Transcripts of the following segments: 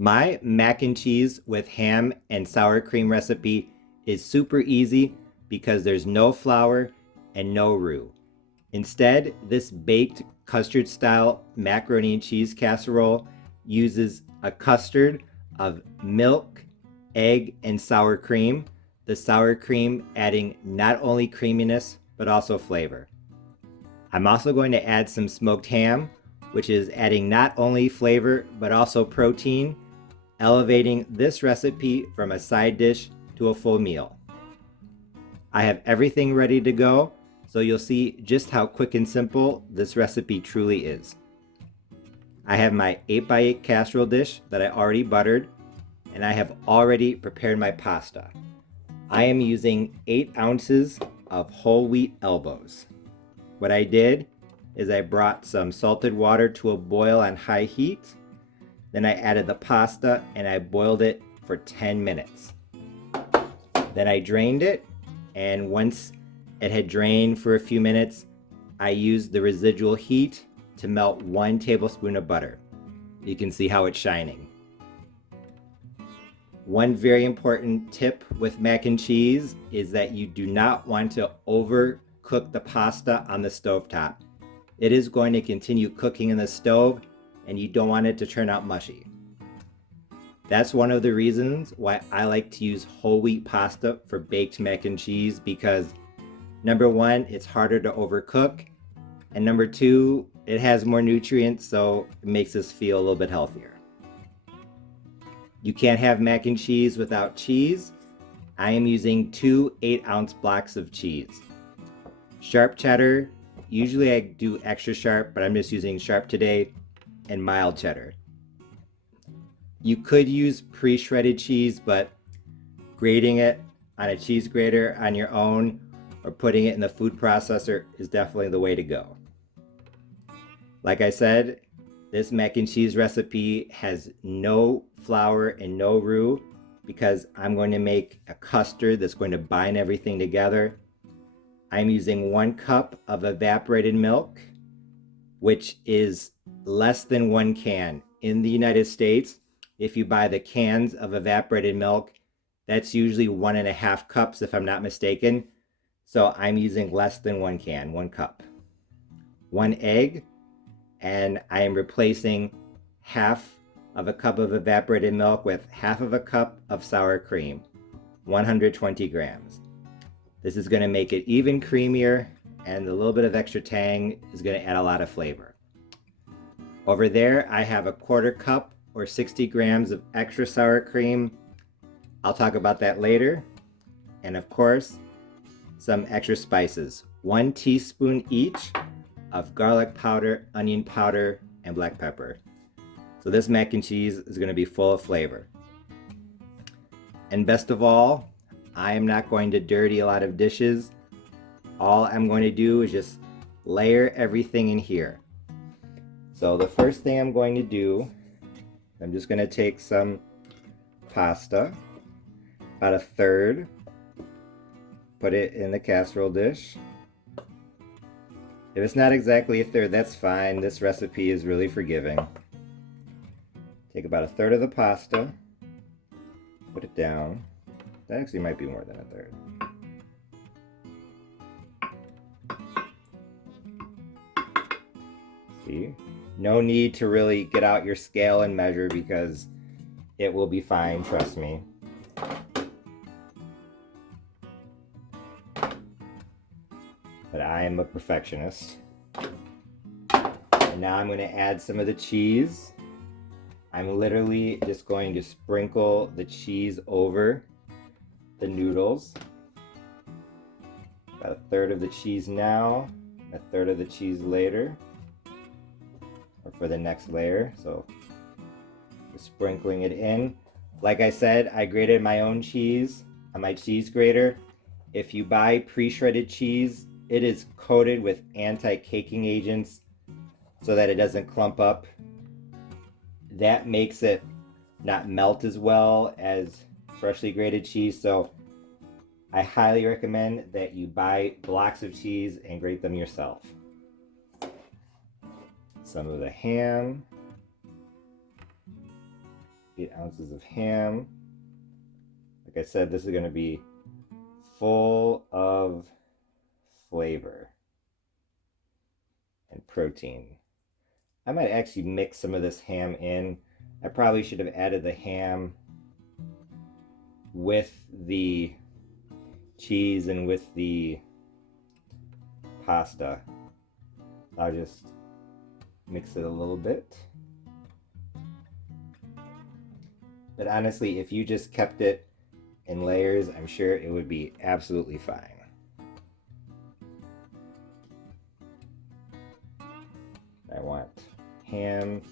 My mac and cheese with ham and sour cream recipe is super easy because there's no flour and no roux. Instead, this baked custard style macaroni and cheese casserole uses a custard of milk, egg, and sour cream. The sour cream adding not only creaminess but also flavor. I'm also going to add some smoked ham, which is adding not only flavor but also protein, elevating this recipe from a side dish to a full meal. I have everything ready to go, so you'll see just how quick and simple this recipe truly is. I have my 8x8 casserole dish that I already buttered, and I have already prepared my pasta. I am using 8 ounces of whole wheat elbows. What I did is I brought some salted water to a boil on high heat. Then I added the pasta and I boiled it for 10 minutes. Then I drained it, and once it had drained for a few minutes, I used the residual heat to melt 1 tablespoon of butter. You can see how it's shining. One very important tip with mac and cheese is that you do not want to overcook the pasta on the stovetop. It is going to continue cooking in the stove and you don't want it to turn out mushy. That's one of the reasons why I like to use whole wheat pasta for baked mac and cheese, because number one, it's harder to overcook, and number two, it has more nutrients, so it makes us feel a little bit healthier. You can't have mac and cheese without cheese. I am using 2 8-ounce blocks of cheese. Sharp cheddar, usually I do extra sharp, but I'm just using sharp today, and mild cheddar. You could use pre-shredded cheese, but grating it on a cheese grater on your own or putting it in the food processor is definitely the way to go. Like I said, this mac and cheese recipe has no flour and no roux because I'm going to make a custard that's going to bind everything together. I'm using 1 cup of evaporated milk, which is less than 1 can. In the United States, if you buy the cans of evaporated milk, that's usually 1.5 cups if I'm not mistaken. So I'm using less than 1 can, 1 cup. 1 egg, and I am replacing half of a cup of evaporated milk with half of a cup of sour cream, 120 grams. This is going to make it even creamier, and a little bit of extra tang is going to add a lot of flavor. Over there, I have a 1/4 cup or 60 grams of extra sour cream. I'll talk about that later. And of course, some extra spices. 1 teaspoon each of garlic powder, onion powder, and black pepper. So this mac and cheese is going to be full of flavor. And best of all, I am not going to dirty a lot of dishes. All I'm going to do is just layer everything in here. So the first thing I'm going to do, I'm just going to take some pasta, about 1/3, put it in the casserole dish. If it's not exactly 1/3, that's fine. This recipe is really forgiving. Take about 1/3 of the pasta, put it down. That actually might be more than 1/3. See? No need to really get out your scale and measure because it will be fine, trust me. But I am a perfectionist. And now I'm going to add some of the cheese. I'm literally just going to sprinkle the cheese over the noodles. About 1/3 of the cheese now, 1/3 of the cheese later, or for the next layer. So just sprinkling it in. Like I said, I grated my own cheese on my cheese grater. If you buy pre-shredded cheese, it is coated with anti-caking agents so that it doesn't clump up. That makes it not melt as well as freshly grated cheese. So I highly recommend that you buy blocks of cheese and grate them yourself. Some of the ham. 8 ounces of ham. Like I said, this is going to be full of flavor and protein. I might actually mix some of this ham in. I probably should have added the ham with the cheese and with the pasta. I'll just mix it a little bit. But honestly, if you just kept it in layers, I'm sure it would be absolutely fine. I want ham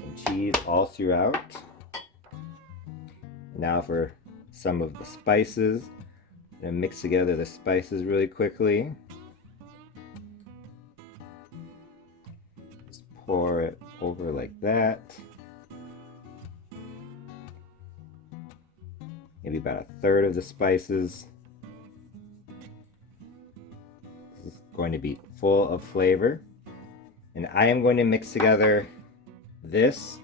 and cheese all throughout. Now for some of the spices. I'm going to mix together the spices really quickly. Just pour it over like that. Maybe about a third of the spices. This is going to be full of flavor. And I am going to mix together this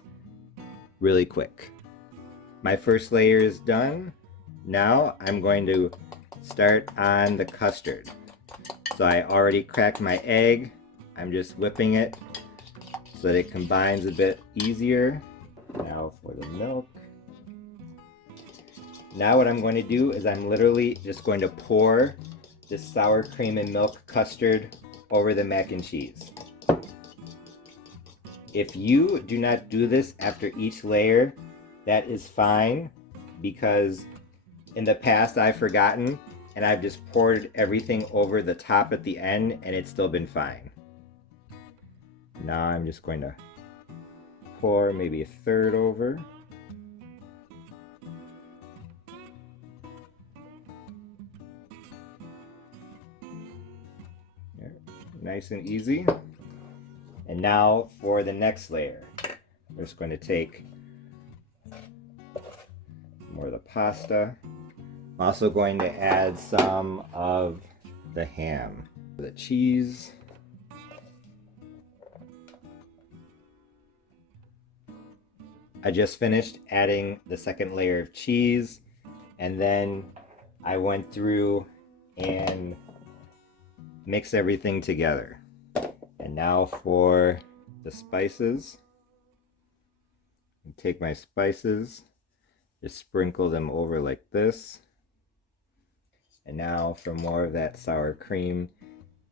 really quick. My first layer is done. Now I'm going to start on the custard. So I already cracked my egg. I'm just whipping it so that it combines a bit easier. Now for the milk. Now what I'm going to do is I'm literally just going to pour this sour cream and milk custard over the mac and cheese. If you do not do this after each layer, that is fine, because in the past I've forgotten and I've just poured everything over the top at the end and it's still been fine. Now I'm just going to pour maybe a third over. Nice and easy. And now for the next layer. We're just going to take more of the pasta. I'm also going to add some of the ham. The cheese. I just finished adding the second layer of cheese, and then I went through and mix everything together. And now for the spices. Take my spices, just sprinkle them over like this. And now for more of that sour cream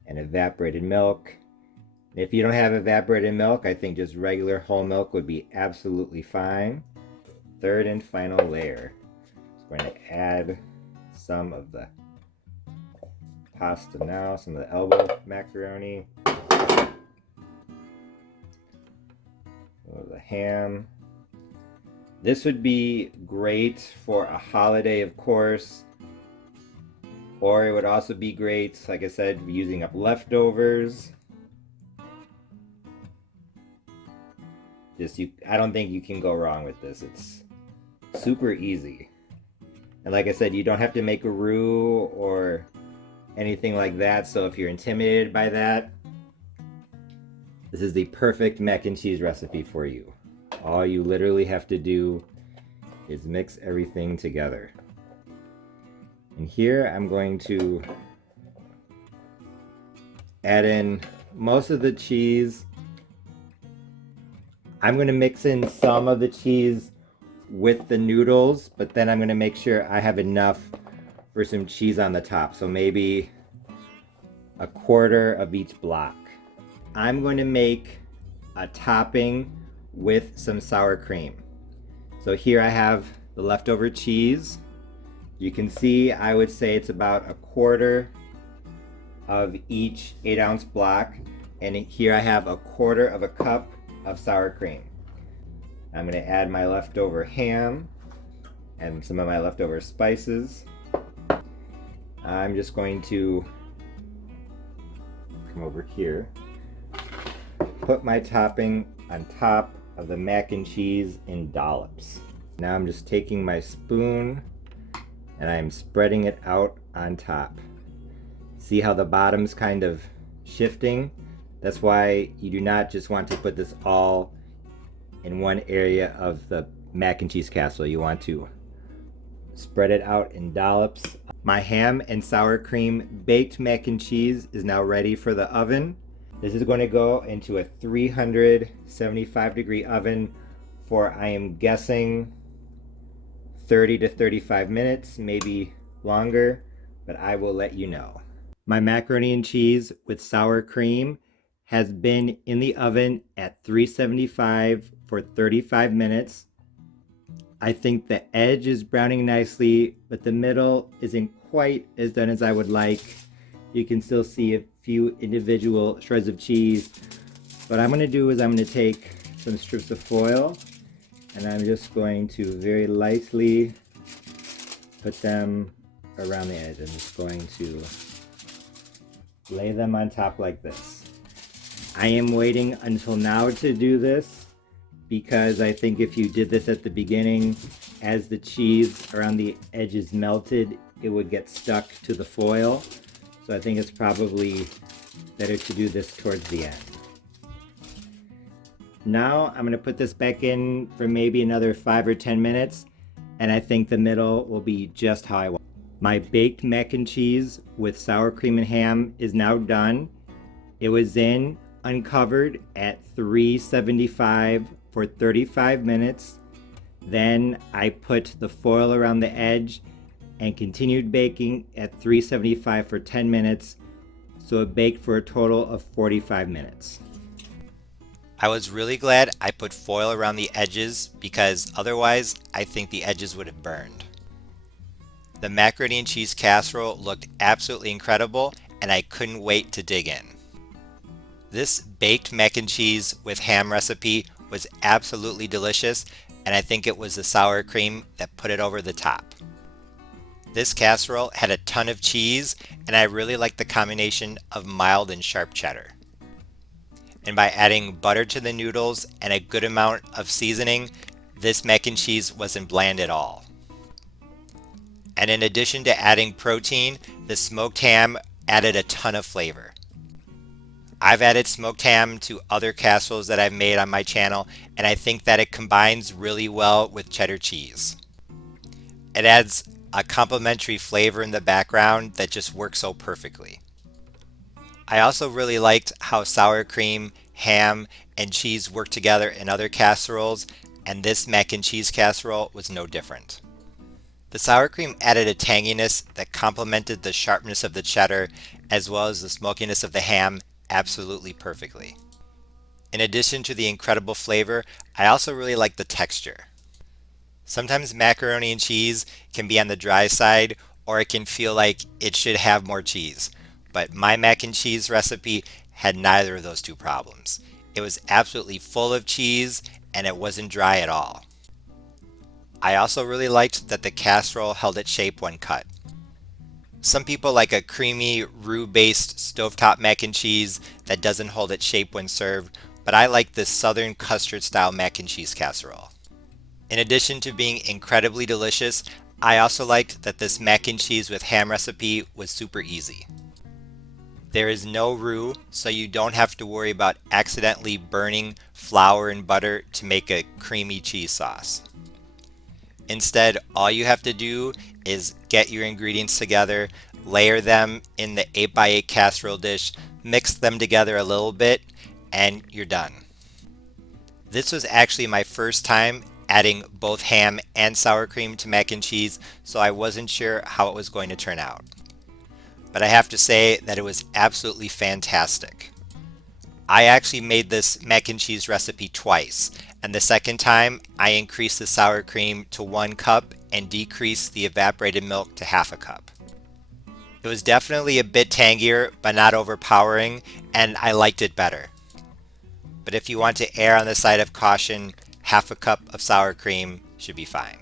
and evaporated milk. If you don't have evaporated milk, I think just regular whole milk would be absolutely fine. Third and final layer. I'm going to add some of the pasta now, some of the elbow macaroni, the ham. This would be great for a holiday, of course, or it would also be great, like I said, using up leftovers. I don't think you can go wrong with this. It's super easy. And like I said, you don't have to make a roux or anything like that, so if you're intimidated by that, this is the perfect mac and cheese recipe for you. All you literally have to do is mix everything together. And here I'm going to add in most of the cheese. I'm going to mix in some of the cheese with the noodles, but then I'm going to make sure I have enough for some cheese on the top. So maybe a quarter of each block. I'm going to make a topping with some sour cream. So here I have the leftover cheese. You can see I would say it's about a quarter of each 8-ounce block. And here I have a quarter of a cup of sour cream. I'm going to add my leftover ham and some of my leftover spices. I'm just going to come over here, put my topping on top of the mac and cheese in dollops. Now I'm just taking my spoon and I'm spreading it out on top. See how the bottom's kind of shifting? That's why you do not just want to put this all in one area of the mac and cheese casserole. You want to spread it out in dollops. My ham and sour cream baked mac and cheese is now ready for the oven. This is going to go into a 375-degree oven for, I am guessing, 30 to 35 minutes, maybe longer, but I will let you know. My macaroni and cheese with sour cream has been in the oven at 375 for 35 minutes. I think the edge is browning nicely, but the middle isn't quite as done as I would like. You can still see a few individual shreds of cheese. What I'm going to do is I'm going to take some strips of foil and I'm just going to very lightly put them around the edge. I'm just going to lay them on top like this. I am waiting until now to do this because I think if you did this at the beginning, as the cheese around the edges melted, it would get stuck to the foil. So I think it's probably better to do this towards the end. Now I'm going to put this back in for maybe another 5 or 10 minutes, and I think the middle will be just how I want. My baked mac and cheese with sour cream and ham is now done. It was in uncovered at 375 for 35 minutes. Then I put the foil around the edge and continued baking at 375 for 10 minutes. So it baked for a total of 45 minutes. I was really glad I put foil around the edges because otherwise I think the edges would have burned. The macaroni and cheese casserole looked absolutely incredible and I couldn't wait to dig in. This baked mac and cheese with ham recipe was absolutely delicious, and I think it was the sour cream that put it over the top. This casserole had a ton of cheese, and I really liked the combination of mild and sharp cheddar. And by adding butter to the noodles and a good amount of seasoning, this mac and cheese wasn't bland at all. And in addition to adding protein, the smoked ham added a ton of flavor. I've added smoked ham to other casseroles that I've made on my channel, and I think that it combines really well with cheddar cheese. It adds a complementary flavor in the background that just works so perfectly. I also really liked how sour cream, ham, and cheese work together in other casseroles, and this mac and cheese casserole was no different. The sour cream added a tanginess that complemented the sharpness of the cheddar as well as the smokiness of the ham absolutely perfectly. In addition to the incredible flavor, I also really like the texture. Sometimes macaroni and cheese can be on the dry side, or it can feel like it should have more cheese. But my mac and cheese recipe had neither of those two problems. It was absolutely full of cheese and it wasn't dry at all. I also really liked that the casserole held its shape when cut. Some people like a creamy, roux-based stovetop mac and cheese that doesn't hold its shape when served, but I like this southern custard-style mac and cheese casserole. In addition to being incredibly delicious, I also liked that this mac and cheese with ham recipe was super easy. There is no roux, so you don't have to worry about accidentally burning flour and butter to make a creamy cheese sauce. Instead, all you have to do is get your ingredients together, layer them in the 8x8 casserole dish, mix them together a little bit, and you're done. This was actually my first time adding both ham and sour cream to mac and cheese, so I wasn't sure how it was going to turn out. But I have to say that it was absolutely fantastic. I actually made this mac and cheese recipe twice, and the second time I increased the sour cream to 1 cup and decreased the evaporated milk to half a cup. It was definitely a bit tangier, but not overpowering, and I liked it better. But if you want to err on the side of caution, half a cup of sour cream should be fine.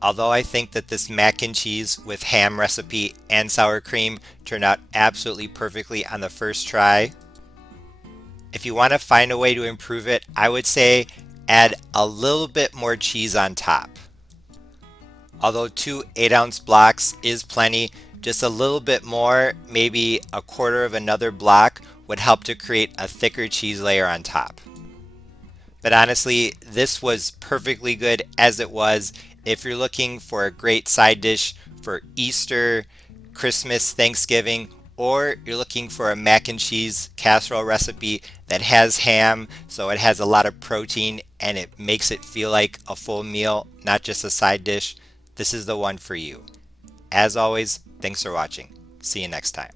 Although I think that this mac and cheese with ham recipe and sour cream turned out absolutely perfectly on the first try, if you want to find a way to improve it, I would say add a little bit more cheese on top. Although 2 8-ounce blocks is plenty, just a little bit more, maybe a quarter of another block, would help to create a thicker cheese layer on top. But honestly, this was perfectly good as it was. If you're looking for a great side dish for Easter, Christmas, Thanksgiving, or you're looking for a mac and cheese casserole recipe that has ham, so it has a lot of protein and it makes it feel like a full meal, not just a side dish, this is the one for you. As always, thanks for watching. See you next time.